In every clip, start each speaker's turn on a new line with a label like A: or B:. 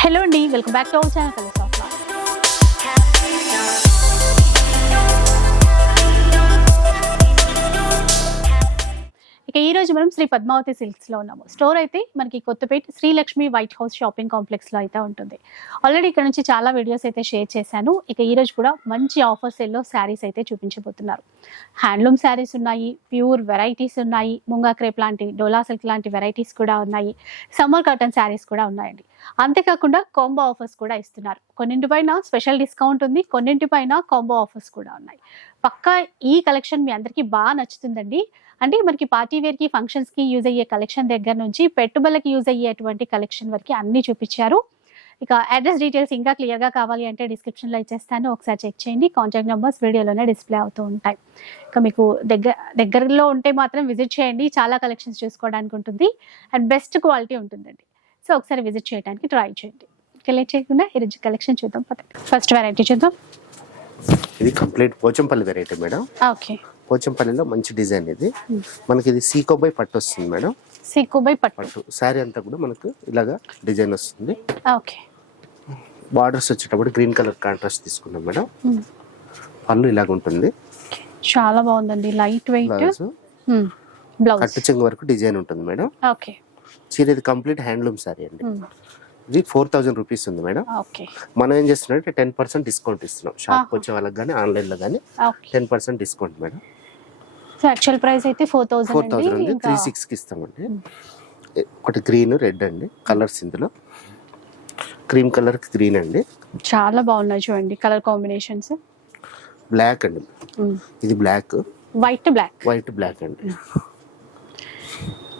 A: Hello అండి welcome back to our channel colours of ఇక ఈ రోజు మనం శ్రీ పద్మావతి సిల్క్స్లో ఉన్నాము. స్టోర్ అయితే మనకి Kothapeta Srilakshmi white house shopping కాంప్లెక్స్లో అయితే ఉంటుంది. ఆల్రెడీ ఇక్కడ నుంచి చాలా వీడియోస్ అయితే షేర్ చేశాను. ఇక ఈ రోజు కూడా మంచి ఆఫర్ సేల్లో శారీస్ అయితే చూపించబోతున్నారు. హ్యాండ్లూమ్ శారీస్ ఉన్నాయి ప్యూర్ వెరైటీస్ ఉన్నాయి ముంగా క్రేప్ లాంటి డోలా సిల్క్ లాంటి వెరైటీస్ కూడా ఉన్నాయి సమ్మర్ కాటన్ శారీస్ కూడా ఉన్నాయండి. అంతేకాకుండా కాంబో ఆఫర్స్ కూడా ఇస్తున్నారు. కొన్నింటిపైన స్పెషల్ డిస్కౌంట్ ఉంది కొన్నింటిపైన కాంబో ఆఫర్స్ కూడా ఉన్నాయి. పక్కా ఈ కలెక్షన్ మీ అందరికీ బాగా నచ్చుతుందండి. అంటే మనకి పార్టీ వేర్కి ఫంక్షన్స్కి యూజ్ అయ్యే కలెక్షన్ దగ్గర నుంచి పెట్టుబడులకి యూజ్ అయ్యేటువంటి కలెక్షన్ వరకు అన్నీ చూపించారు. ఇక అడ్రస్ డీటెయిల్స్ ఇంకా క్లియర్గా కావాలి అంటే డిస్క్రిప్షన్లో ఇచ్చేస్తాను. ఒకసారి చెక్ చేయండి. కాంటాక్ట్ నెంబర్స్ వీడియోలోనే డిస్ప్లే అవుతూ ఉంటాయి. ఇక మీకు దగ్గర దగ్గరలో ఉంటే మాత్రం విజిట్ చేయండి. చాలా కలెక్షన్స్ చూసుకోవడానికి ఉంటుంది. అండ్ బెస్ట్ క్వాలిటీ ఉంటుందండి. సో ఒకసారి విజిట్ చేయడానికి ట్రై చేయండి. ఇక లేట్ చేయకుండా ఈరోజు కలెక్షన్ చూద్దాం పదండి. ఫస్ట్ వెరైటీ చూద్దాం.
B: ఇది complete Pochampally variety madam
A: okay
B: పోచంపల్లిలో మంచి డిజైన్ ఇది. మనకి ఇది సీకోబై పట్టు వస్తుంది మేడం
A: సిక్కు బై పట్టు.
B: శారీ అంతా కూడా మనకు ఇలాగా డిజైన్ వస్తుంది.
A: ఓకే
B: బార్డర్స్ వచ్చేటప్పుడు గ్రీన్ కలర్ కాంట్రాస్ట్ తీసుకున్నాం మేడం పళ్ళు ఇలాగ ఉంటుంది.
A: చాలా బాగుందండి. లైట్ వెయిట్
B: బ్లౌజ్ కట్టు చెంగు వరకు డిజైన్ ఉంటుంది మేడం
A: ఓకే
B: చీర ఇది కంప్లీట్ హ్యాండ్లూమ్ శారీ అండి. ఇది ఫోర్ థౌజండ్ రూపీస్ ఉంది మేడం.
A: ఓకే.
B: మనం ఏం చేస్తున్నాం టెన్ పర్సెంట్ డిస్కౌంట్ ఇస్తున్నాం. షాప్. వచ్చే వాళ్ళకి కానీ ఆన్లైన్లో కానీ ten percent discount madam.
A: So actual price అయితే ఫోర్
B: ఫోర్
A: థౌసండ్
B: థౌసండ్
A: అండి ఇంకా
B: త్రీ సిక్స్కి ఇస్తామండి ఒకటి గ్రీన్ రెడ్ అండి. కలర్స్ ఇందులో. క్రీమ్ కలర్ గ్రీన్ అండి.
A: చాలా బాగున్నాయి చూడండి కలర్ కాంబినేషన్స్.
B: బ్లాక్ అండి. ఇది black.
A: White black
B: white black అండి.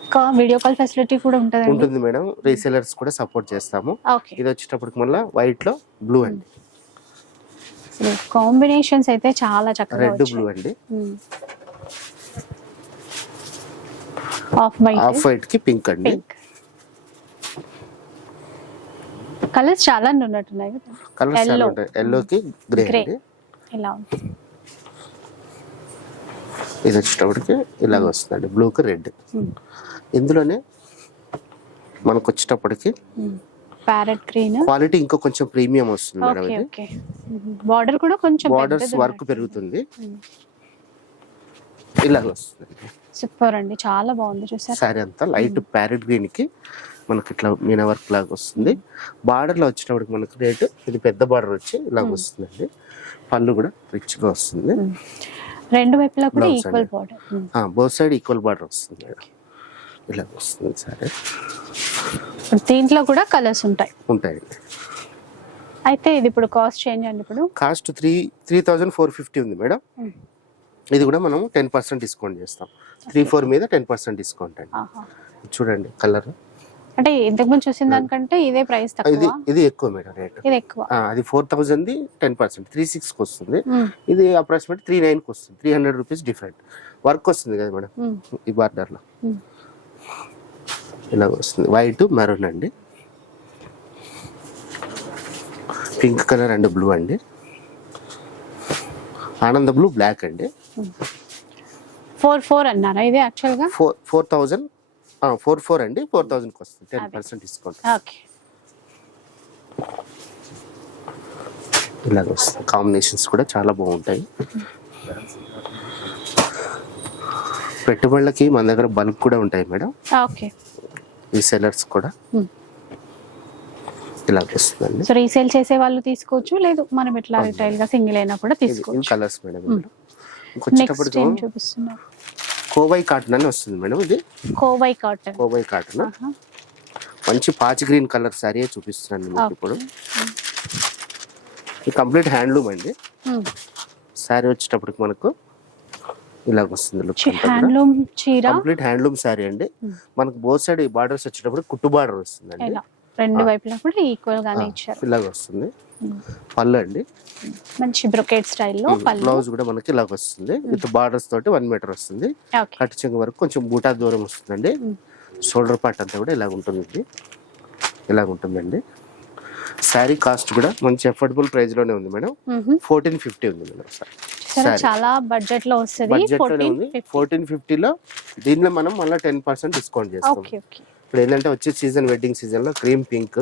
A: ఇంకా వీడియో కాల్ ఫెసిలిటీ కూడా ఉంటుందండి.
B: ఉంటుంది మేడం. రీసెలర్స్ కూడా సపోర్ట్ చేస్తాము. ఇది వచ్చేటప్పటికి మళ్ళీ వైట్లో బ్లూ అండి.
A: కాంబినేషన్స్ అయితే చాలా చక్కగా
B: రెడ్ బ్లూ అండి.
A: ఆఫ్ వైట్
B: ఆఫ్ వైట్కి పింక్ అండి.
A: కలర్స్ చాలా ఉన్నట్టున్నాయి
B: కలర్స్ చాలా. ఉంటాయి. ఎల్లో కి గ్రే. అండి.
A: ఇలా ఉంది.
B: ఇది వచ్చేటప్పటికి ఇలాగ వస్తుందండి. బ్లూ కి రెడ్. ఇందులోనే మనకు వచ్చేటప్పటికి
A: ప్యారెట్ గ్రీన్.
B: క్వాలిటీ ఇంకా కొంచెం ప్రీమియం వస్తుంది మేడం ఇది.
A: బార్డర్ కూడా కొంచెం
B: బార్డర్స్ వర్క్ పెరుగుతుంది. ఇలాగ వస్తుంది.
A: సూపర్ అండి చాలా బాగుంది చూసారు.
B: శారీ అంతా లైట్ ప్యారెట్ గ్రీన్కి మనకి ఇట్లా మీనా వర్క్ లాగా వస్తుంది. బార్డర్లో వచ్చేటప్పటికి మనకి రేట్ ఇది పెద్ద బార్డర్ వచ్చి ఇలాగ వస్తుందండి. పళ్ళు కూడా రిచ్గా వస్తుంది
A: రెండు వైపులా కూడా equal. Border
B: both side equal border వస్తుంది ఇలాగ వస్తుంది సరే.
A: దీంట్లో కూడా కలర్స్ ఉంటాయి.
B: ఉంటాయండి
A: అయితే ఇది ఇప్పుడు కాస్ట్ చేంజ్ అండి ఇప్పుడు.
B: Cost three three thousand four fifty ఉంది మేడం. ఇది కూడా మనం టెన్ పర్సెంట్ డిస్కౌంట్ చేస్తాం. త్రీ ఫోర్ మీద టెన్ పర్సెంట్ డిస్కౌంట్ అండి. చూడండి కలర్.
A: అంటే ఇంతకు ముందు చూసిన దానికంటే ఇదే ప్రైస్
B: ఇది ఇది ఎక్కువ మేడం రేట్.
A: ఇది ఎక్కువ.
B: అది four thousand ten percent. Three సిక్స్కి వస్తుంది.
A: మ్మ్.
B: ఇది అప్రాక్సిమేట్ త్రీ నైన్కి వస్తుంది. Three hundred rupees different. Work వస్తుంది కదా మేడం. ఈ బార్డర్లో.
A: మ్మ్.
B: ఇలాగ వస్తుంది వైట్ మెరూన్ అండి. పింక్ కలర్ అండ్ బ్లూ అండి. ఆనంద బ్లూ బ్లాక్ అండి.
A: ఫోర్ ఫోర్ అన్నారా ఇది యాక్చువల్గా
B: four four thousand four four అండి. ఫోర్ థౌజండ్కి వస్తుంది. టెన్. Percent discount.
A: ఓకే.
B: ఇలాగ వస్తుంది కాంబినేషన్స్ కూడా చాలా బాగుంటాయి. పెట్టుబడులకి మన దగ్గర బల్క్ కూడా ఉంటాయి మేడం.
A: ఓకే.
B: ఈ సెలర్స్ కూడా. ఇలాగ వస్తుందండి
A: సో రీసేల్ చేసే వాళ్ళు తీసుకోవచ్చు లేదు మనం ఇట్లా రిటైల్గా సింగిల్ అయినా కూడా తీసుకోవచ్చు.
B: కలర్స్ మేడం
A: ఏం చూపిస్తున్నారు?
B: కోవై కాటన్ అని వస్తుంది మేడం ఇది.
A: కోవై కాటన్.
B: కోవై కాటన్. మంచి పాచి గ్రీన్ కలర్ సారీ చూపిస్తున్నాను మీకు. ఇప్పుడు. కంప్లీట్ హ్యాండ్లూమ్ అండి. శారీ వచ్చేటప్పటికి మనకు ఇలాగ వస్తుంది లుక్
A: హ్యాండ్లూమ్ చీర?
B: కంప్లీట్ హ్యాండ్లూమ్ శారీ అండి.
A: Hmm.
B: మనకు బోత్ సైడ్ ఈ బార్డర్స్ వచ్చేటప్పుడు కుట్టు బార్డర్ వస్తుందండి.
A: ఇలా రెండు వైపులా కూడా ఈక్వల్ గానే ఇచ్చారు.
B: ఇలాగ వస్తుంది
A: Hmm.
B: పళ్ళు అండి.
A: మంచి బ్రొకేట్ స్టైల్లో
B: బ్లౌజ్ కూడా మనకి ఇలాగ వస్తుంది విత్ బార్డర్స్ తోటి వన్ మీటర్ వస్తుంది. కట్ చెంగు వరకు కొంచెం బూటా దూరం వస్తుందండి.
A: Hmm.
B: షోల్డర్ పార్ట్ అంతా కూడా ఇలాగ ఉంటుంది ఇది ఇలాగ ఉంటుందండి. శారీ కాస్ట్ కూడా మంచి అఫోర్డబుల్ ప్రైస్లోనే ఉంది మేడం. ఫోర్టీన్ ఫిఫ్టీ ఉంది మేడం
A: చూసారా చాలా బడ్జెట్లో వస్తుంది ఫోర్టీన్
B: ఫిఫ్టీలో దీనిలో మనం మళ్ళీ టెన్ పర్సెంట్ డిస్కౌంట్ చేస్తాం. ఇప్పుడు ఏంటంటే వచ్చే సీజన్ వెడ్డింగ్ సీజన్లో cream pink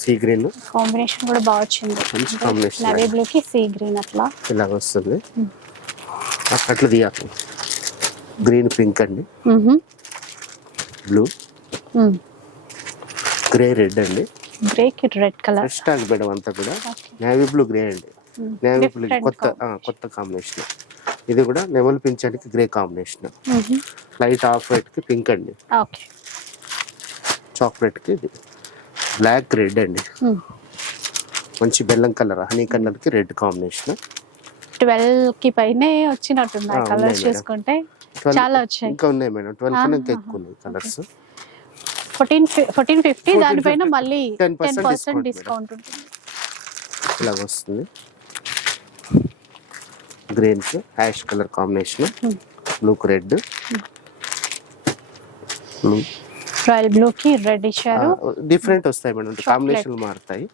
B: sea green.
A: Combination కూడా బాగా వచ్చింది.
B: మంచి combination
A: నవీ బ్లూ కి సీ గ్రీన్ అట్లా.
B: ఇలా వస్తుంది. అట్లా తీయాలి గ్రీన్ పింక్ అండి. బ్లూ. గ్రే రెడ్ అండి.
A: గ్రే కి red colour.
B: Fresh stock madam అంతా కూడా. నేవీ బ్లూ గ్రే అండి. నేవీ బ్లూ
A: Different
B: కొత్త కొత్త కాంబినేషన్ ఇది కూడా నెమల్ పింఛానికి గ్రే కాంబినేషన్ లైట్ ఆఫ్ వైట్కి పింక్ అండి.
A: ఓకే
B: చాక్లెట్కి ఇది. బ్లాక్ రెడ్ అండి. మంచి బెల్లం కలర్ హనీ కలర్కి రెడ్ కాంబినేషన్
A: ట్వెల్వ్కి పైనే వచ్చినట్టున్నాయి కలర్స్. చూసుకుంటే చాలా వచ్చాయి.
B: ఇంకా ఉన్నాయి మేడం. ట్వెల్వ్ కన్నా ఇంకా. ఎక్కువ ఉన్నాయి కలర్స్
A: ఫోర్టీన్ ఫోర్టీన్ ఫిఫ్టీ
B: 14,
A: దానిపైన
B: 50,
A: మళ్ళీ
B: 10%
A: టెన్ పర్సెంట్ డిస్కౌంట్ ఉంటుంది.
B: ఇలా వస్తుంది. గ్రీన్కి ash colour combination. Blue. Red
A: royal blue కి రెడ్ ఇచ్చారు
B: డిఫరెంట్ వస్తాయి మేడం. కాంబినేషన్ మారుతాయి.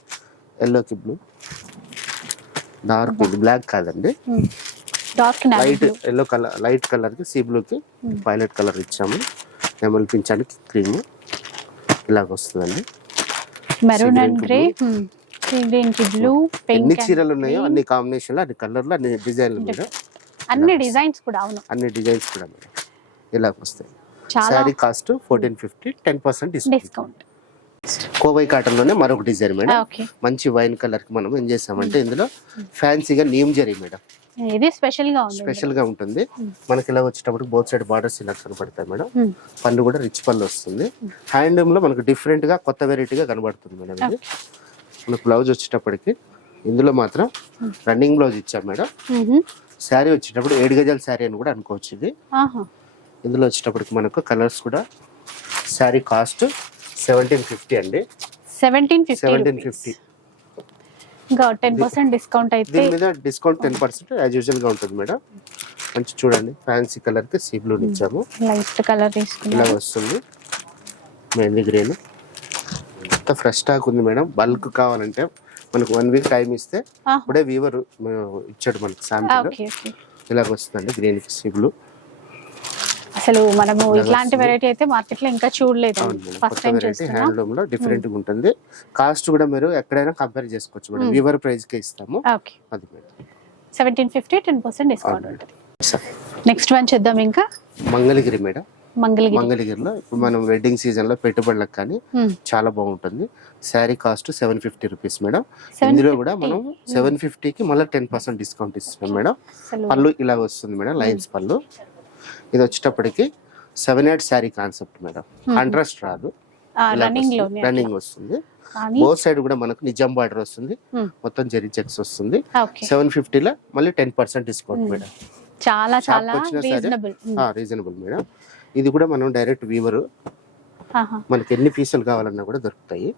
B: ఎల్లోకి బ్లూ. డార్క్ బ్లాక్ కాదండి.
A: Dark
B: light yellow colour light కలర్కి సీ బ్లూ కి వైలెట్ కలర్ ఇచ్చాము. పింఛానికి క్రీమ్. ఇలాగ వస్తుందండి
A: మెరూన్ అండ్ గ్రే. సీ గ్రీన్కి బ్లూ
B: ఎన్ని
A: పింక్
B: చీరలు ఉన్నాయో అన్ని కాంబినేషన్లో అన్ని కలర్లో అన్ని డిజైన్లు మేడం.
A: అన్ని డిజైన్స్ కూడా అవును.
B: అన్ని డిజైన్స్ కూడా మేడం. ఇలాగ వస్తాయి. Sari cost fourteen fifty ten percent discount Kovai కాటన్లోనే మరొక డిజైన్ మేడం.
A: ఓకే
B: మంచి వైన్ కలర్కి మనం ఏం చేసామంటే ఇందులో ఫ్యాన్సీగా నీమ్ జరీ మేడం.
A: ఇది
B: స్పెషల్గా స్పెషల్గా ఉంటుంది. మనకి ఇలా వచ్చేటప్పుడు బోత్ సైడ్ బార్డర్స్ ఇలా కనబడతాయి మేడం.
A: Hmm.
B: పళ్ళు కూడా రిచ్ పళ్ళు వస్తుంది. హ్యాండ్లూమ్లో మనకు డిఫరెంట్గా కొత్త వెరైటీగా కనబడుతుంది మేడం ఇది. మనకు బ్లౌజ్ వచ్చేటప్పటికి ఇందులో మాత్రం రన్నింగ్ బ్లౌజ్ ఇచ్చాం మేడం. శారీ వచ్చేటప్పుడు ఏడు గజాల శారీ అని కూడా అనుకోవచ్చు ఇది. ఇందులో వచ్చేటప్పటికి మనకు కలర్స్ కూడా శారీ కాస్ట్ సెవెంటీన్ ఫిఫ్టీ అండి.
A: Seventeen
B: seventeen fifty.
A: ఇంకా టెన్ పర్సెంట్ డిస్కౌంట్ అయితే
B: దీని మీద డిస్కౌంట్ టెన్ పర్సెంట్ యాజ్ యూజువల్గా ఉంటుంది మేడం. మంచి చూడండి ఫ్యాన్సీ కలర్కి సీ బ్లూ ఇచ్చాము.
A: లైట్ కలర్
B: ఇలా వస్తుంది. మెహందీ గ్రీన్. అంత ఫ్రెష్ స్టాక్ ఉంది మేడం. బల్క్ కావాలంటే మనకు వన్ వీక్ టైం ఇస్తే. ఇప్పుడే వీవర్ ఇచ్చాడు మనకి శాంపిల్ ఇలాగ వస్తుందండి గ్రీన్ బ్లూ
A: అసలు మనము ఇట్లాంటి. వెరైటీ అయితే మార్కెట్లో ఇంకా చూడలేదు ఫస్ట్ టైం
B: హ్యాండ్లూమ్లో డిఫరెంట్గా ఉంటుంది. కాస్ట్ కూడా మీరు ఎక్కడైనా కంపేర్ చేసుకోవచ్చు మేడం. వీవర్ ప్రైస్కి ఇస్తాము.
A: ఓకే
B: అది
A: seventeen fifty ten percent discount. ఉంటుంది.
B: సరే.
A: నెక్స్ట్ వన్ చూద్దాం ఇంకా.
B: మంగళగిరి మేడం. మంగళగిరిలో ఇప్పుడు మనం వెడ్డింగ్ సీజన్లో పెట్టుబడులకు కానీ. చాలా బాగుంటుంది. Sari cost seven fifty rupees madam
A: 750.
B: ఇందులో కూడా మనం సెవెన్ ఫిఫ్టీకి మళ్ళీ టెన్ పర్సెంట్ డిస్కౌంట్ ఇస్తున్నాం మేడం పళ్ళు ఇలా వస్తుంది మేడం లైన్స్ పళ్ళు. ఇది వచ్చేటప్పటికి seven eight sari concept madam contrast రాదు.
A: రన్నింగ్
B: వస్తుంది. బోత్ సైడ్ కూడా మనకు నిజాం బార్డర్ వస్తుంది. మొత్తం జెరీ చెక్స్ వస్తుంది. సెవెన్ ఫిఫ్టీలో మళ్ళీ టెన్ పర్సెంట్ డిస్కౌంట్ మేడం
A: చాలా చాలా రీజనబుల్
B: మేడం ఇది కూడా మనం డైరెక్ట్ వీవర్ మనకి ఎన్ని పీసులు కావాలన్నా కూడా దొరుకుతాయి.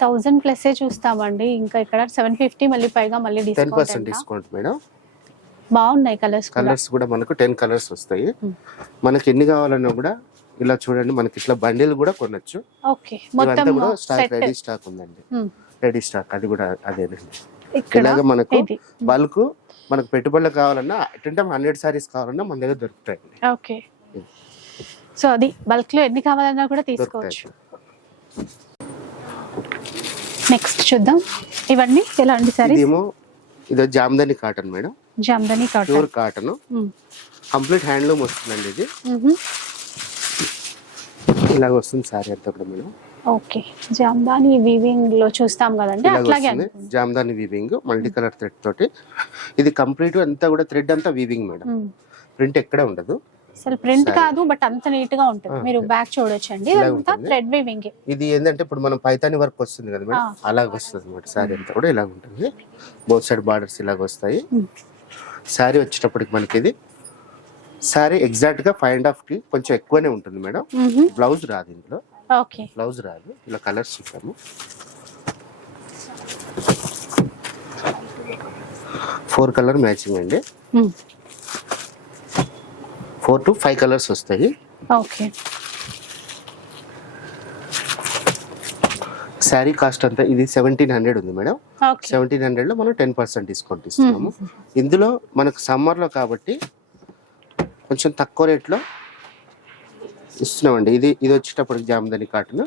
A: థౌజండ్ ప్లస్ చూస్తామండి. ఇంకా ఇక్కడ సెవెన్ ఫిఫ్టీ మళ్ళీ పైగా మళ్ళీ
B: టెన్ పర్సెంట్
A: అంట.
B: డిస్కౌంట్ మేడం
A: బాగున్నాయి కలర్స్
B: కలర్స్ కూడా మనకు టెన్ కలర్స్ వస్తాయి. మనకి ఎన్ని కావాలన్నా కూడా ఇలా చూడండి మనకి ఇట్లా బండిల్ కూడా కొనొచ్చు.
A: ఓకే మొత్తం
B: కూడా స్టాక్
A: సెట్
B: రెడీ స్టాక్ ఉందండి. రెడీ స్టాక్ అది కూడా అదేనండి
A: ఇక్కడ
B: ఇలాగ మనకు బల్క్ మనకు పెట్టుబడులు కావాలన్నా అటెంటే హండ్రెడ్ సారీస్ కావాలన్నా మన దగ్గర దొరుకుతాయి
A: ఓకే. సో అది బల్క్లో ఎన్ని కావాలన్నా కూడా తీసుకోవచ్చు. నెక్స్ట్ చూద్దాం. ఇవన్నీ ఎలాంటి సారీస్
B: ఇదేమో ఇది Jamdani cotton madam.
A: Jamdani cotton.
B: Pure cotton. Complete handloom వస్తుందండి ఇది. ఇలాగ వస్తుంది సారీ అంతా కూడా మేడం.
A: ఓకే. జామ్దాని వీవింగ్లో చూస్తాం కదండి అట్లాగే.
B: Jamdani weaving multi colour thread తోటి. ఇది కంప్లీట్ అంతా కూడా థ్రెడ్ అంతా వీవింగ్ మేడం. ప్రింట్ ఎక్కడ ఉండదు.
A: అసలు ప్రింట్. కాదు బట్ అంత నీట్గా ఉంటుంది మీరు. బ్యాక్ చూడొచ్చండి. ఇదంతా
B: ఉంటుంది.
A: థ్రెడ్ వీవింగ్
B: ఇది ఏంటంటే ఇప్పుడు మనం పైతాని వర్క్ వస్తుంది కదా మేడం. అలాగ వస్తుంది అనమాట శారీ అంతా కూడా ఇలాగ ఉంటుంది. బోత్ సైడ్ బార్డర్స్ ఇలాగ వస్తాయి. శారీ వచ్చేటప్పటికి మనకి ఇది శారీ ఎగ్జాక్ట్గా ఫైవ్ అండ్ హాఫ్కి కొంచెం ఎక్కువనే ఉంటుంది మేడం. బ్లౌజ్ రాదు
A: ఓకే.
B: బ్లౌజ్ రాదు. ఇలా కలర్స్ చూసాము ఫోర్ కలర్ మ్యాచింగ్ అండి. ఫోర్ టు ఫైవ్ కలర్స్ వస్తాయి.
A: ఓకే.
B: శారీ కాస్ట్ అంతా ఇది సెవెంటీన్ హండ్రెడ్ ఉంది మేడం. సెవెంటీన్ హండ్రెడ్లో మనం టెన్ పర్సెంట్ డిస్కౌంట్ ఇస్తున్నాము. ఇందులో మనకు సమ్మర్లో కాబట్టి కొంచెం తక్కువ రేట్లో ఇస్తున్నామండి. ఇది ఇది వచ్చేటప్పటికి జామదని కాటన్.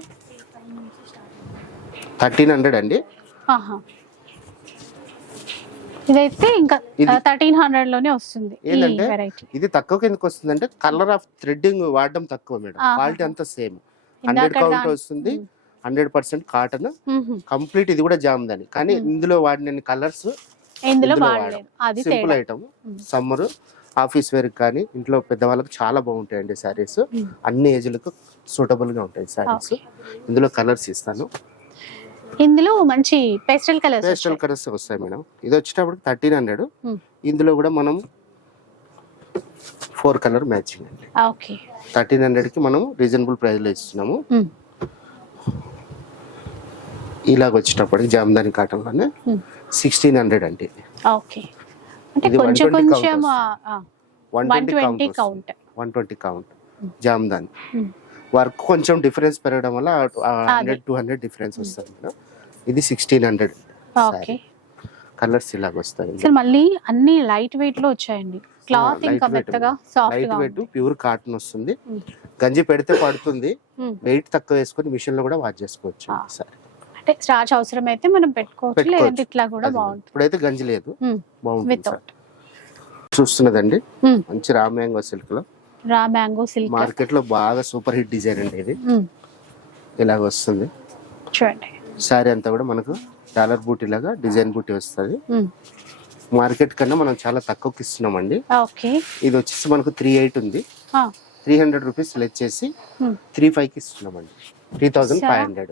B: థర్టీన్ హండ్రెడ్ అండి.
A: ఇదైతే ఇంకా
B: ఇది-
A: థర్టీన్ హండ్రెడ్లోనే వస్తుంది
B: ఏంటంటే ఇది తక్కువ ఎందుకు వస్తుందంటే కలర్ ఆఫ్ థ్రెడ్డింగ్ వాడడం తక్కువ మేడం. క్వాలిటీ అంతా సేమ్ హండ్రెడ్ కౌంట్ వస్తుంది హండ్రెడ్ పర్సెంట్ కాటన్. కంప్లీట్ ఇది కూడా జామ్దని. కానీ. ఇందులో వాడిన కలర్స్
A: ఇందులో
B: సింపుల్ ఐటమ్
A: మ్మ్.
B: సమ్మర్ ఆఫీస్ వేర్ కానీ ఇంట్లో పెద్దవాళ్ళకి చాలా బాగుంటాయండి
A: మ్మ్.
B: అన్ని ఏజ్లకు సూటబుల్గా ఉంటాయి
A: ఓకే.
B: ఇందులో కలర్స్ ఇస్తాను.
A: ఇందులో మంచి పేస్టల్ కలర్స్
B: పేస్టల్ కలర్స్ వస్తాయి మేడం. ఇది వచ్చేటప్పుడు థర్టీన్ హండ్రెడ్
A: మ్మ్.
B: ఇందులో కూడా మనం ఫోర్ కలర్ మ్యాచింగ్ అండి.
A: ఓకే
B: థర్టీన్ హండ్రెడ్కి మనం రీజనబుల్ ప్రైస్లో ఇస్తున్నాము.
A: మ్మ్.
B: ఇలాగ వచ్చేటప్పటికి జామ్దాని
A: కాటన్లోనే.
B: సిక్స్టీన్ హండ్రెడ్ అండి
A: ఓకే అంటే
B: ఇది
A: కొంచెం
B: 120 count
A: కొంచెం
B: one twenty count one twenty count Jamdani. Work కొంచెం డిఫరెన్స్ పెరగడం వల్ల హండ్రెడ్ టూ హండ్రెడ్ డిఫరెన్స్ వస్తుంది మేడం. ఇది సిక్స్టీన్ హండ్రెడ్
A: ఓకే.
B: కలర్స్ ఇలాగ వస్తాయి.
A: అసలు మళ్ళీ అన్ని లైట్ వెయిట్లో వచ్చాయండి. క్లాత్ ఇంకా మెత్తగా soft
B: lightweight pure cotton వస్తుంది. గంజి పెడితే పడుతుంది. వెయిట్ తక్కువ వేసుకొని మిషన్లో కూడా వాష్ చేసుకోవచ్చు. సరే
A: అంటే స్టార్చ్ అవసరం అయితే మనం
B: పెట్టుకోవచ్చు.
A: లేదంటే ఇట్లా కూడా బాగుంటుంది.
B: ఇప్పుడైతే గంజి లేదు. బాగుంటుంది చూస్తున్నదండి. మంచి రామ్యాంగో సిల్క్లో
A: రా మ్యాంగో సిల్క్.
B: మార్కెట్లో బాగా సూపర్ హిట్ డిజైన్ అండి ఇది. ఇలాగ వస్తుంది.
A: చూడండి.
B: శారీ అంతా కూడా మనకు డాలర్ బూటీ లాగా డిజైన్ బూటీ వస్తుంది. మార్కెట్ కన్నా మనం చాలా తక్కువకి ఇస్తున్నామండి.
A: ఓకే.
B: ఇది వచ్చేసి మనకు త్రీ ఎయిట్ ఉంది. త్రీ హండ్రెడ్ రూపీస్ లెస్ చేసి. త్రీ ఫైవ్కి ఇస్తున్నామండి. Three thousand five hundred.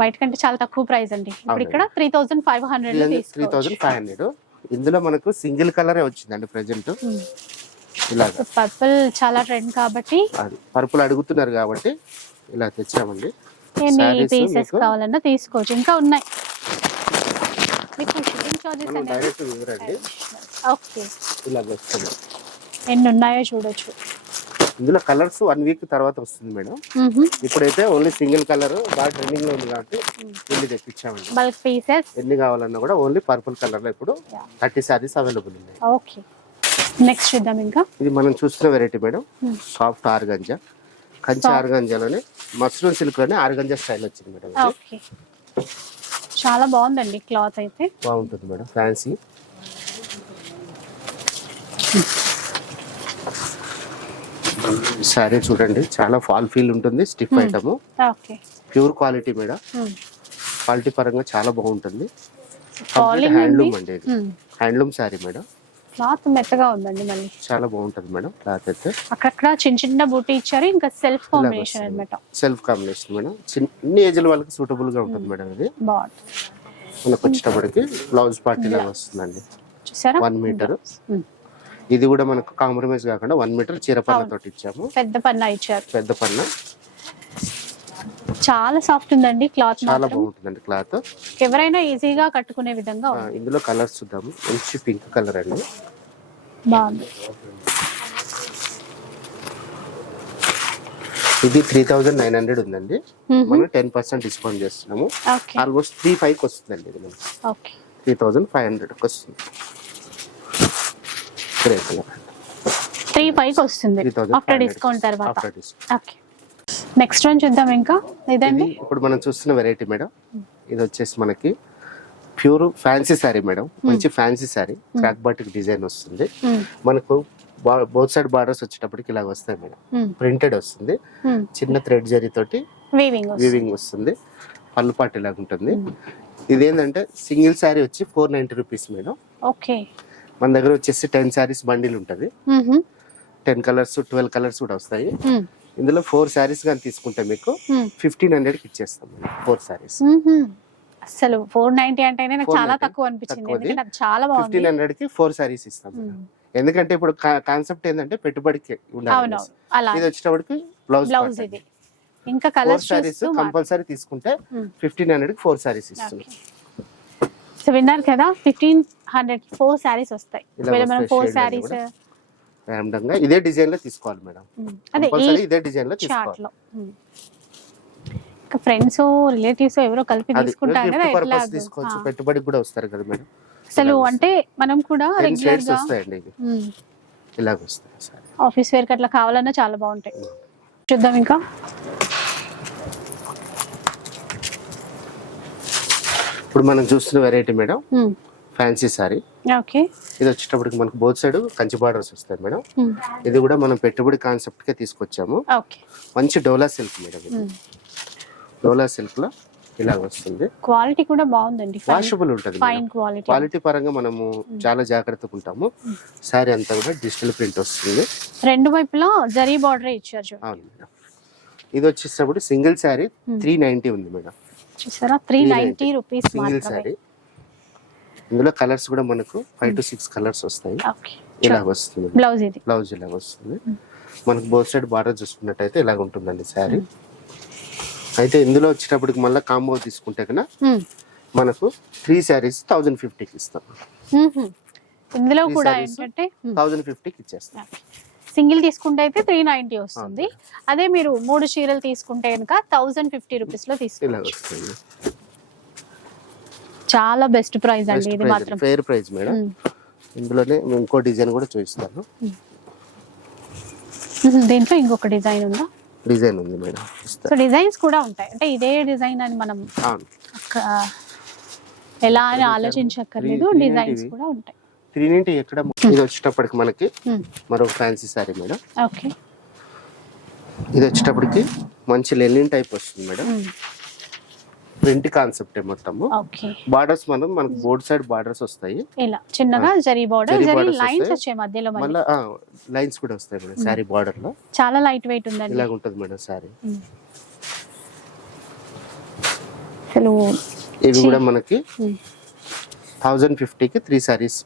A: బయట కంటే చాలా తక్కువ ప్రైస్ అండి. ఇక్కడ three thousand five hundred
B: three thousand five hundred. ఇందులో మనకు సింగిల్ కలరే వచ్చిందండి ప్రెజెంట్. ఇలాగా.
A: పర్పుల్ చాలా ట్రెండ్ కాబట్టి.
B: అది పరుపులు అడుగుతున్నారు కాబట్టి ఇలా తెచ్చామండి.
A: ఎన్ని పీసెస్ కావాలన్నా తీసుకోవచ్చు. ఇంకా ఉన్నాయి. మీకు షిప్పింగ్ చార్జెస్ అనేది ఓకే.
B: ఇలాగ వస్తుంది
A: ఎన్ని ఉన్నాయో చూడొచ్చు.
B: ఇందులో కలర్స్ వన్ వీక్ తర్వాత వస్తుంది మేడం. ఇప్పుడైతే ఓన్లీ సింగిల్ కలర్ బాగా ట్రెండింగ్లో ఉంది కాబట్టి తెప్పించామండి.
A: Bulk pieces.
B: ఎన్ని కావాలన్నా కూడా ఓన్లీ పర్పుల్ కలర్లో ఇప్పుడు. థర్టీ సారీస్ అవైలబుల్ ఉన్నాయి.
A: ఓకే. నెక్స్ట్ చూద్దాం ఇంకా.
B: ఇది మనం చూస్తున్న variety madam. Soft organza. Kanchi. ఆర్గంజాలోనే mushroom సిల్క్లోనే ఆర్గంజా స్టైల్ వచ్చింది మేడం.
A: ఓకే చాలా బాగుందండి క్లాత్ అయితే.
B: బాగుంటుంది మేడం ఫ్యాన్సీ సారీ చూడండి. చాలా ఫాల్ ఫీల్ ఉంటుంది stiff. Item pure quality madam quality పరంగా చాలా బాగుంటుంది. హ్యాండ్లూమ్ అండి. హ్యాండ్లూమ్ శారీ మేడం
A: క్లాత్ మెత్తగా ఉందండి మళ్ళీ.
B: చాలా బాగుంటుంది మేడం క్లాత్ అయితే.
A: అక్కడక్కడ చిన్న చిన్న బూటీ ఇచ్చారు ఇంకా సెల్ఫ్ కాంబినేషన్. అనమాట
B: సెల్ఫ్ కాంబినేషన్ మేడం. చిన్న ఏజ్ వాళ్ళకి సూటబుల్గా ఉంటుంది మేడం ఇది
A: బాగుంది.
B: మనకు వచ్చేటప్పటికి బ్లౌజ్ పార్టీ లాగా వస్తుందండి.
A: చూసారా?
B: One metre. ఇది కూడా మనకు కాంప్రమైజ్ కాకుండా వన్ మీటర్ చీర తోటి ఇచ్చాము.
A: పెద్ద పన్న ఇచ్చారు.
B: పెద్ద పన్న.
A: చాలా సాఫ్ట్ ఉందండి క్లాత్
B: చాలా బాగుంటుందండి క్లాత్.
A: ఎవరైనా ఈజీగా కట్టుకునే విధంగా
B: ఇందులో కలర్స్ చూద్దాము. మంచి పింక్ కలర్ అండి.
A: బాగుంది.
B: ఇది త్రీ థౌజండ్ నైన్ హండ్రెడ్ ఉందండి. మనం టెన్ పర్సెంట్ డిస్కౌంట్ చేస్తున్నాము. ఆల్మోస్ట్ త్రీ ఫైవ్కి వస్తుందండి ఇది మనకి. త్రీ థౌజండ్ ఫైవ్ హండ్రెడ్ వస్తుంది. Grey colour.
A: త్రీ ఫైవ్ వస్తుంది. ఆఫ్టర్ డిస్కౌంట్ తర్వాత. ఓకే. నెక్స్ట్ వన్ చూద్దాం ఇంకా. ఇదండి
B: ఇది ఇప్పుడు మనం చూస్తున్న వెరైటీ మేడం. ఇది వచ్చేసి మనకి ప్యూర్ ఫ్యాన్సీ శారీ మేడం. మంచి fancy sari crack batik design వస్తుంది.
A: మ్మ్.
B: మనకు బోత్ సైడ్ బార్డర్స్ వచ్చేటప్పటికి ఇలాగ వస్తాయి మేడం. ప్రింటెడ్ వస్తుంది.
A: మ్మ్.
B: చిన్న థ్రెడ్ జరీ తోటి
A: వీవింగ్ వస్తుంది.
B: వస్తుంది. పళ్ళు పాటు ఇలాగ ఉంటుంది. ఇదేంటంటే సింగిల్ శారీ వచ్చి four ninety rupees madam.
A: Okay
B: మన దగ్గర వచ్చేసి టెన్ శారీస్ బండిల్ ఉంటుంది. టెన్ కలర్స్ ట్వెల్వ్ కలర్స్ కూడా వస్తాయి. ఇందులో ఫోర్ శారీస్ కానీ తీసుకుంటే మీకు. ఫిఫ్టీన్ హండ్రెడ్కి ఇచ్చేస్తాం ఫోర్ శారీస్.
A: అసలు ఫోర్ నైన్టీ అంటేనే నాకు చాలా
B: 490
A: తక్కువ అనిపించింది చాలా
B: ఫిఫ్టీన్ హండ్రెడ్కి ఫోర్ శారీస్ ఇస్తాం. ఎందుకంటే ఇప్పుడు కాన్సెప్ట్ ఏంటంటే పెట్టుబడికి ఉండాలి ఇది వచ్చేటప్పటికి బ్లౌజ్
A: బ్లౌజ్ ఇది. ఇంకా
B: ఫోర్
A: కలర్స్
B: శారీస్ కంపల్సరీ తీసుకుంటే. ఫిఫ్టీన్ హండ్రెడ్కి ఫోర్ శారీస్ ఇస్తున్నాం
A: సో విన్నారు కదా ఫిఫ్టీన్ హండ్రెడ్ ఫోర్ శారీస్ వస్తాయి. మనం ఫోర్ శారీస్.
B: ర్యాండమ్గా ఇదే డిజైన్లో తీసుకోవాలి మేడం. కంపల్సరీ ఇదే
A: డిజైన్లో
B: తీసుకోవాలి.
A: ఫ్రెండ్స్ రిలేటివ్స్ ఎవరో కలిపి
B: అది
A: తీసుకుంటాం కదా
B: గిఫ్ట్
A: ఎట్లా
B: పర్పస్ తీసుకోవచ్చు పెట్టుబడికి కూడా వస్తారు కదా మేడం.
A: అసలు అంటే మనం కూడా రెగ్యులర్గా
B: వస్తాయండి ఇలాగ వస్తాయి సార్.
A: ఆఫీస్ వేర్ అట్లా కావాలన్నా చాలా బాగుంటాయి. చూద్దాం ఇంకా.
B: ఇప్పుడు మనం చూస్తున్న variety madam. Fancy sari
A: okay
B: ఇది వచ్చేటప్పటికి మనకు బోత్ సైడ్ కంచి బార్డర్స్ వస్తాయి మేడం. ఇది కూడా మనం పెట్టుబడి కాన్సెప్ట్ కే తీసుకొచ్చాము.
A: ఓకే
B: మంచి డోలా సిల్క్ మేడం ఇది. డోలా సిల్క్లో ఇలా వస్తుంది.
A: క్వాలిటీ కూడా బాగుందండి.
B: వాషబుల్ ఉంటుంది
A: క్వాలిటీ
B: పరంగా మనము చాలా జాగ్రత్తగా ఉంటాము. సారీ అంతా కూడా డిజిటల్ ప్రింట్ వస్తుంది.
A: రెండు వైపులా జరీ బార్డర్ ఇచ్చారు
B: అవును మేడం. ఇది వచ్చేటప్పుడు సింగిల్ శారీ త్రీ నైన్టీ ఉంది మేడం.
A: చూసారా? Three ninety rupees
B: single sari ఇందులో కలర్స్ కూడా మనకు ఫైవ్ టు సిక్స్ కలర్స్ వస్తాయి. ఇలా వస్తుంది.
A: బ్లౌజ్ ఇది.
B: బ్లౌజ్ ఇలా వస్తుంది. మనకు బోత్ సైడ్ బార్డర్ చూసుకున్నట్టయితే ఇలాగ ఉంటుందండి శారీ. అయితే ఇందులో వచ్చేటప్పటికి మళ్ళీ కాంబో తీసుకుంటే కన్నా
A: Hmm.
B: మనకు త్రీ శారీస్ థౌజండ్ ఫిఫ్టీకి ఇస్తాం.
A: ఇందులో కూడా ఏంటంటే
B: థౌజండ్ ఫిఫ్టీకి ఇచ్చేస్తాం.
A: సింగిల్ తీసుకుంటే అయితే త్రీ నైన్టీ వస్తుంది. అదే మీరు మూడు చీరలు తీసుకుంటే కనుక థౌజండ్ ఫిఫ్టీ రూపీస్లో
B: వస్తుంది.
A: చాలా బెస్ట్ ప్రైస్ అండి ఇది మాత్రం.
B: Fair price madam. ఇందులోనే ఇంకో డిజైన్ కూడా చూపిస్తాను.
A: దీంట్లో ఇంకొక డిజైన్ ఉందా?
B: డిజైన్ ఉంది మేడం.
A: సో డిజైన్స్ కూడా ఉంటాయి. అంటే ఇదే డిజైన్ అని మనం ఎలా అని ఆలోచించక్కర్లేదు డిజైన్స్. కూడా ఉంటాయి.
B: త్రీ ఎక్కడ ఇది వచ్చేటప్పటికి మనకి. మరొక ఫ్యాన్సీ సారీ మేడం.
A: ఓకే.
B: ఇది వచ్చేటప్పటికి మంచి లెనిన్ టైప్ వస్తుంది మేడం. ప్రింట్ కాన్సెప్ట్ మొత్తము.
A: ఓకే.
B: బార్డర్స్ మనం మనకు బోర్డ్ సైడ్ బార్డర్స్ వస్తాయి.
A: ఇలా చిన్నగా జరీ బార్డర్
B: జరీ
A: లైన్స్. వచ్చాయి మధ్యలో మళ్ళీ
B: లైన్స్ కూడా వస్తాయి మేడం శారీ బార్డర్లో
A: చాలా లైట్ వెయిట్ ఉందండి.
B: ఇలాగ ఉంటుంది మేడం శారీ.
A: అసలు
B: ఇవి కూడా మనకి. థౌజండ్ ఫిఫ్టీకి త్రీ శారీస్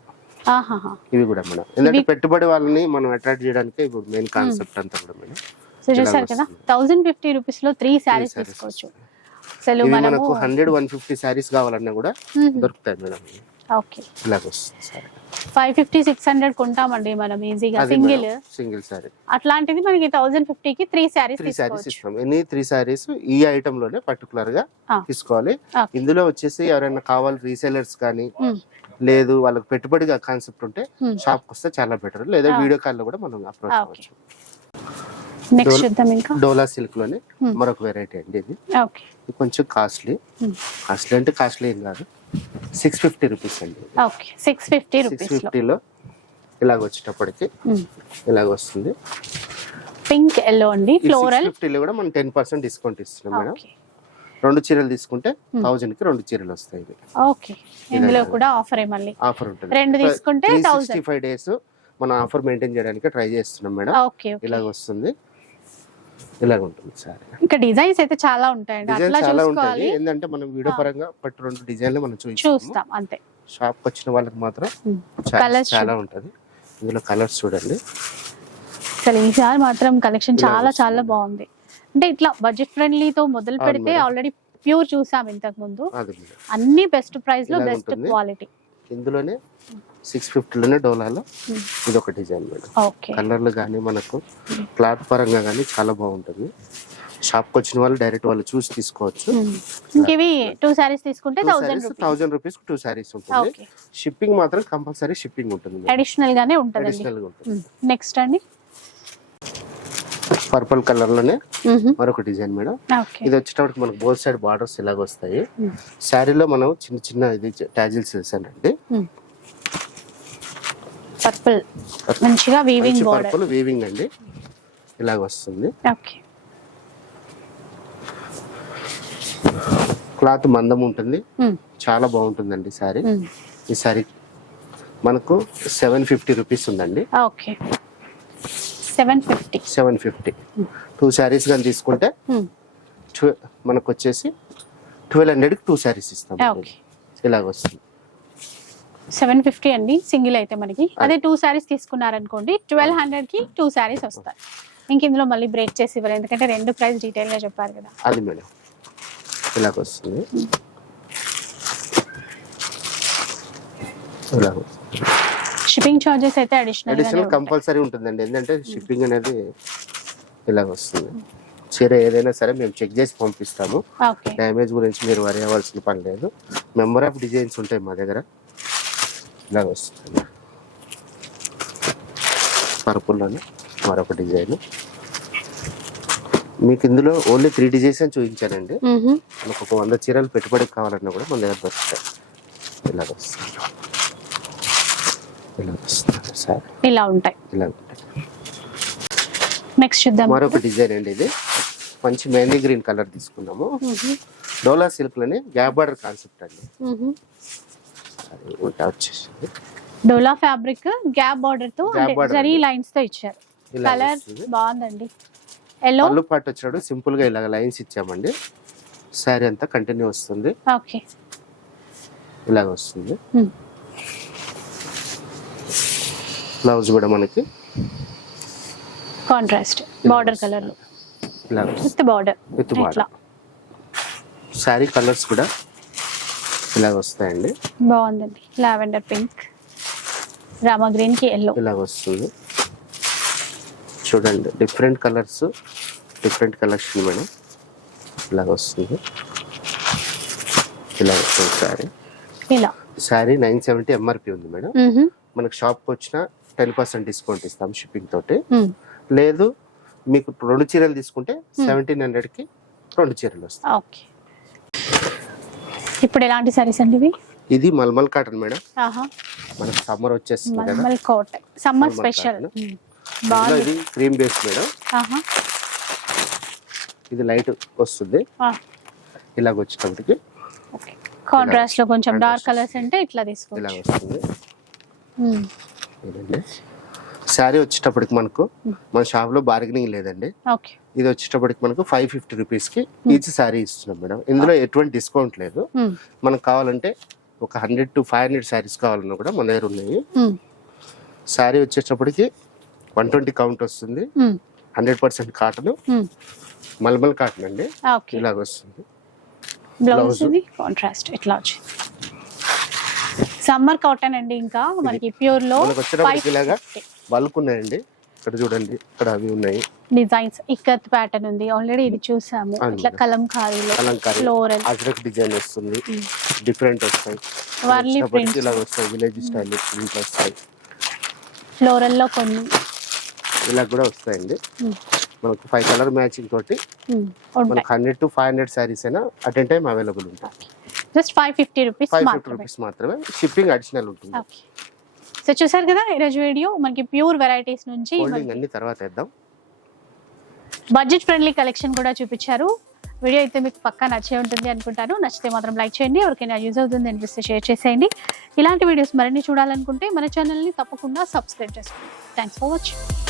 A: ఆహాహా.
B: ఇవి కూడా మేడం. ఎందుకంటే పెట్టుబడి వాళ్ళని మనం అట్రాక్ట్ చేయడానికి ఇప్పుడు మెయిన్ కాన్సెప్ట్ అంతా కూడా మేడం.
A: చూసారు కదా థౌజండ్ ఫిఫ్టీ రూపీస్లో త్రీ శారీస్ తీసుకోవచ్చు. అసలు
B: మనకు హండ్రెడ్ వన్ ఫిఫ్టీ శారీస్ కావాలన్నా కూడా దొరుకుతాయి madam.
A: Okay.
B: Sorry.
A: Five fifty six hundred కొంటామండి మనం ఈజీగా సింగిల్
B: సింగిల్ శారీ
A: అట్లాంటిది మనకి థౌజండ్ ఫిఫ్టీకి త్రీ శారీస్
B: త్రీ
A: తీసుకోవచ్చు.
B: ఇస్తాం. ఎన్ని త్రీ శారీస్ ఈ ఐటమ్లోనే
A: పర్టికులర్గా.
B: తీసుకోవాలి. ఇందులో వచ్చేసి ఎవరైనా కావాలి రీసేలర్స్ కానీ. లేదు వాళ్ళకి పెట్టుబడిగా కాన్సెప్ట్ ఉంటే. షాప్ వస్తే చాలా బెటర్ లేదా. వీడియో కాల్లో కూడా మనం అప్రోచ్ అవ్వచ్చు.
A: నెక్స్ట్
B: Dol-
A: చూద్దాం ఇంకా.
B: డోలా సిల్క్లోనే
A: Hmm.
B: మరొక వెరైటీ అండి ఇది.
A: ఓకే
B: కొంచెం కాస్ట్లీ
A: Hmm.
B: కాస్ట్లీ అంటే కాస్ట్లీ ఏం కాదు. సిక్స్ ఫిఫ్టీ రూపీస్ అండి
A: ఓకే సిక్స్ ఫిఫ్టీ
B: సిక్స్ ఫిఫ్టీలో ఇలాగ వచ్చేటప్పటికి ఇలాగ వస్తుంది.
A: పింక్ ఎల్లో అండి. ఫ్లోరల్
B: ఫిఫ్టీలో కూడా మనం టెన్ పర్సెంట్ డిస్కౌంట్ ఇస్తున్నాం మేడం. రెండు చీరలు తీసుకుంటే థౌజండ్కి రెండు చీరలు వస్తాయి
A: ఓకే ఇందులో కూడా ఆఫర్ మళ్ళీ?
B: ఆఫర్ ఉంటుంది.
A: రెండు తీసుకుంటే
B: సిక్స్టీ
A: 1000
B: ఫైవ్ డేస్ మనం ఆఫర్ మెయింటైన్ చేయడానికి ట్రై చేస్తున్నాం మేడం. ఇలాగ వస్తుంది. ఇలాగ ఉంటుంది సారీ.
A: ఇంకా డిజైన్స్ అయితే చాలా ఉంటాయండి.
B: డిజైన్
A: అట్లా
B: చాలా
A: చూసుకోవాలి.
B: ఏంటంటే మనం వీడియో పరంగా పట్టు రెండు డిజైన్లు మనం చూస్తాము
A: చూస్తాం అంతే.
B: షాప్ వచ్చిన వాళ్ళకి మాత్రం
A: Hmm.
B: చాలా-
A: Colours
B: చాలా ఉంటుంది. ఇందులో కలర్స్ చూడండి.
A: అసలు ఈసారి మాత్రం కలెక్షన్ చాలా చాలా. బాగుంది. అంటే ఇట్లా బడ్జెట్ ఫ్రెండ్లీతో మొదలు
B: అవును
A: పెడితే
B: మేడం.
A: ఆల్రెడీ ప్యూర్ చూసాం ఇంతకు ముందు.
B: అది.
A: అన్ని బెస్ట్ ప్రైస్లో
B: ఇలాగ
A: బెస్ట్
B: ఉంటుంది.
A: క్వాలిటీ.
B: ఇందులోనే సిక్స్ ఫిఫ్టీలోనే డోలాలో. ఇది ఒక డిజైన్ మేడం. కలర్లు కానీ మనకు క్లాత్ పరంగా కానీ చాలా బాగుంటుంది. షాప్కి వచ్చిన వాళ్ళు డైరెక్ట్ వాళ్ళు చూసి తీసుకోవచ్చు.
A: టూ సారీస్ తీసుకుంటే థౌసండ్ రూపీస్.
B: టూ సారీస్ ఉంటుంది. షిప్పింగ్ మాత్రం కంపల్సరీ షిప్పింగ్ ఉంటుంది
A: అడిషనల్ గానే ఉంటదండి.
B: అడిషనల్గా ఉంటుంది.
A: నెక్స్ట్ అండి.
B: పర్పుల్ కలర్లోనే మరొక డిజైన్ మేడం. ఇది వచ్చేటప్పటికి మనకు బోత్ సైడ్ బార్డర్స్ ఇలాగ వస్తాయి. శారీలో మనం చిన్న చిన్న ఇది టాజిల్స్ వేసానండి.
A: పర్పుల్. మంచిగా వీవింగ్
B: పర్పుల్ వీవింగ్ అండి. ఇలాగ వస్తుంది.
A: ఓకే.
B: క్లాత్ మందం ఉంటుంది. చాలా బాగుంటుందండి శారీ ఈ శారీ మనకు సెవెన్ ఫిఫ్టీ రూపీస్ ఉందండి.
A: Okay. Seven fifty.
B: Seven fifty. Two saris కానీ తీసుకుంటే మనకు వచ్చేసి ట్వెల్వ్ హండ్రెడ్కి టూ శారీస్ ఇస్తాం.
A: ఓకే.
B: ఇలాగ వస్తుంది.
A: సెవెన్ ఫిఫ్టీ అండి సింగిల్ అయితే మనకి. అదే టూ శారీస్ తీసుకున్నారనుకోండి ట్వెల్వ్ హండ్రెడ్కి టూ శారీస్ వస్తాయి. ఇంక ఇందులో మళ్ళీ బ్రేక్ చేసి ఇవ్వరు ఎందుకంటే రెండు ప్రైస్ డీటెయిల్గా చెప్పారు కదా.
B: అది మేడం. ఇలాగ వస్తుంది
A: షిప్పింగ్ చార్జెస్ అయితే అడిషనల్
B: అడిషనల్ కంపల్సరీ ఉంటుందండి. ఎందుకంటే షిప్పింగ్ అనేది ఇలాగ వస్తుంది చీర ఏదైనా సరే మేము చెక్ చేసి పంపిస్తాము.
A: ఓకే.
B: డ్యామేజ్ గురించి మీరు వరి అవ్వాల్సిన పని లేదు. మెంబర్ ఆఫ్ డిజైన్స్ ఉంటాయి మా దగ్గర. ఇలాగ వస్తుంది. పర్పుల్లోనే మరొక డిజైన్. మీకు ఇందులో ఓన్లీ త్రీ డిజైన్స్ అని చూపించానండి. మనకు ఒక వంద చీరలు పెట్టుబడికి కావాలన్నా కూడా మన దగ్గర దొరుకుతాయి. ఇలా వస్తుంది. ఇలా వస్తుంది సార్.
A: ఇలా ఉంటాయి.
B: ఇలా ఉంటాయి.
A: నెక్స్ట్ చూద్దాం.
B: మరొక డిజైన్ అండి ఇది. మంచి మెహందీ గ్రీన్ కలర్ తీసుకున్నాము. డోలా సిల్క్లోని గ్యాప్ బార్డర్ కాన్సెప్ట్ అండి. అది ఉల్టా వచ్చేసింది
A: డోలా ఫ్యాబ్రిక్ గ్యాప్ బార్డర్తో
B: Gap border
A: జరీ. లైన్స్తో ఇచ్చారు.
B: ఇలా
A: కలర్
B: వస్తుంది
A: బాగుందండి. ఎల్లో
B: పళ్ళు పాటు వచ్చినప్పుడు సింపుల్గా ఇలాగ లైన్స్ ఇచ్చామండి. శారీ అంతా కంటిన్యూ వస్తుంది.
A: ఓకే.
B: ఇలాగ వస్తుంది. బ్లౌజ్ కూడా మనకి.
A: కాంట్రాస్ట్ బార్డర్ కలర్
B: ఇలాగ వస్తుంది
A: విత్ బార్డర్
B: విత్
A: ఇట్లా
B: బార్డర్ శారీ కలర్స్ కూడా ఇలాగ వస్తాయండి.
A: బాగుందండి. లావెండర్ పింక్ రామా గ్రీన్కి ఎల్లో
B: ఇలాగ వస్తుంది. చూడండి different colours different collection madam. ఇలాగ వస్తుంది. ఇలా వస్తుంది శారీ.
A: ఇలా.
B: శారీ నైన్ సెవెంటీ ఎంఆర్పి ఉంది మేడం. మనకు షాప్కి వచ్చిన టెన్ పర్సెంట్ డిస్కౌంట్ ఇస్తాం షిప్పింగ్ తోటి. లేదు మీకు రెండు చీరలు తీసుకుంటే సెవెంటీన్ హండ్రెడ్కి రెండు చీరలు వస్తాయి.
A: ఓకే. ఇప్పుడు ఎలాంటి సారీస్ అండి ఇవి?
B: ఇది మల్మల్ కాటన్ మేడం.
A: ఆహా.
B: మనకు సమ్మర్ వచ్చేస్తుంది కదా.
A: మల్మల్ కోట్ సమ్మర్ స్పెషల్ బాగుంది.
B: ఇది క్రీమ్ బేస్ మేడం.
A: ఆహా.
B: ఇది లైట్ వస్తుంది. ఇలాగ వచ్చేటప్పటికి.
A: ఓకే. కాంట్రాస్ట్లో కొంచెం డార్క్ కలర్స్. అంటే ఇట్లా
B: ఇలా
A: తీసుకోవచ్చు
B: వస్తుంది శారీ వచ్చేటప్పటికి మనకు మన షాప్లో బార్గెనింగ్ లేదండి.
A: ఓకే.
B: ఇది వచ్చేటప్పటికి మనకు ఫైవ్ ఫిఫ్టీ రూపీస్కి ఈచ్ శారీ ఇస్తున్నాం మేడం. ఇందులో ఎటువంటి డిస్కౌంట్ లేదు. మనకు కావాలంటే ఒక hundred to five hundred saris కావాలన్నా కూడా మన దగ్గర ఉన్నాయి. శారీ వచ్చేటప్పటికి వన్ ట్వంటీ కౌంట్ వస్తుంది. Hundred percent cotton. Mulmul cotton అండి. ఇలాగ వస్తుంది.
A: బ్లౌజ్ కాంట్రాస్ట్ ఇట్లా వచ్చింది సమ్మర్ కాటన్ అండి ఇంకా. మనకి
B: ప్యూర్లో బల్క్ ఉన్నాయండి ఇక్కడ చూడండి ఇక్కడ అవి ఉన్నాయి.
A: డిజైన్స్ ఇక్కత్ ప్యాటర్న్ ఉంది. ఆల్రెడీ ఇది చూసాము. ఇట్లా కలంకారీలో
B: కలంకారీ
A: ఫ్లోరల్
B: అజ్రక్ డిజైన్ వస్తుంది. డిఫరెంట్ వస్తాయి.
A: వర్లీ ప్రింట్స్
B: ఇలాగ వస్తాయి. విలేజ్ స్టైల్ ప్రింట్ వస్తాయి.
A: ఫ్లోరల్లో కొన్ని.
B: ఇలా కూడా వస్తాయండి. మనకు ఫైవ్ కలర్ మ్యాచింగ్ తోటి మనకు hundred to five hundred saris అయినా అట్ ఎన్ టైం అవైలబుల్ ఉంటాయి.
A: Just five fifty rupees
B: five fifty rupees మాత్రమే. షిప్పింగ్ అడిషనల్ ఉంటుంది.
A: సో చూసారు కదా ఈరోజు వీడియో మనకి ప్యూర్ వెరైటీస్ నుంచి
B: తర్వాత
A: బడ్జెట్ ఫ్రెండ్లీ కలెక్షన్ కూడా చూపించారు. వీడియో అయితే మీకు పక్కా నచ్చే ఉంటుంది అనుకుంటాను. నచ్చితే మాత్రం లైక్ చేయండి ఎవరికైనా యూజ్ అవుతుంది అనిపిస్తే షేర్ చేసేయండి. ఇలాంటి వీడియోస్ మరిన్ని చూడాలనుకుంటే మన ఛానల్ని తప్పకుండా సబ్స్క్రైబ్ చేసుకోండి. Thanks for watching